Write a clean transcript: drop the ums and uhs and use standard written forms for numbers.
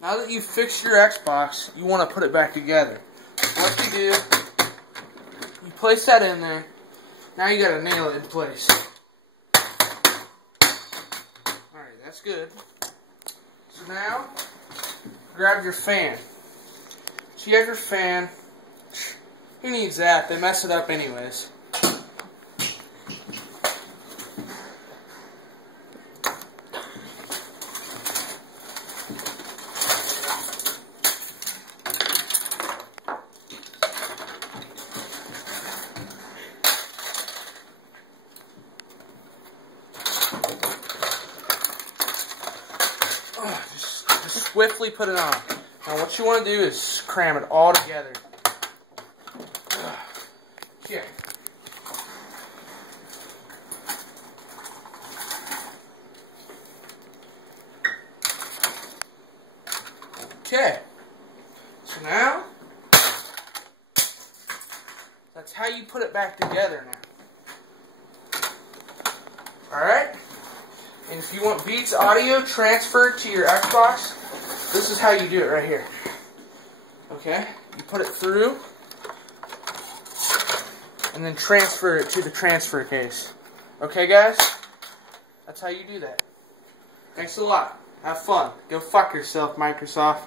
Now that you've fixed your Xbox, you want to put it back together. What you do, you place that in there. Now you got to nail it in place. Alright, that's good. So now, grab your fan. So you have your fan. Who needs that? They mess it up anyways. Just swiftly put it on. Now what you want to do is cram it all together. Yeah. Okay. So now, that's how you put it back together now. Alright? And if you want Beats audio transferred to your Xbox, this is how you do it right here. Okay? You put it through, and then transfer it to the transfer case. Okay, guys? That's how you do that. Thanks a lot. Have fun. Go fuck yourself, Microsoft.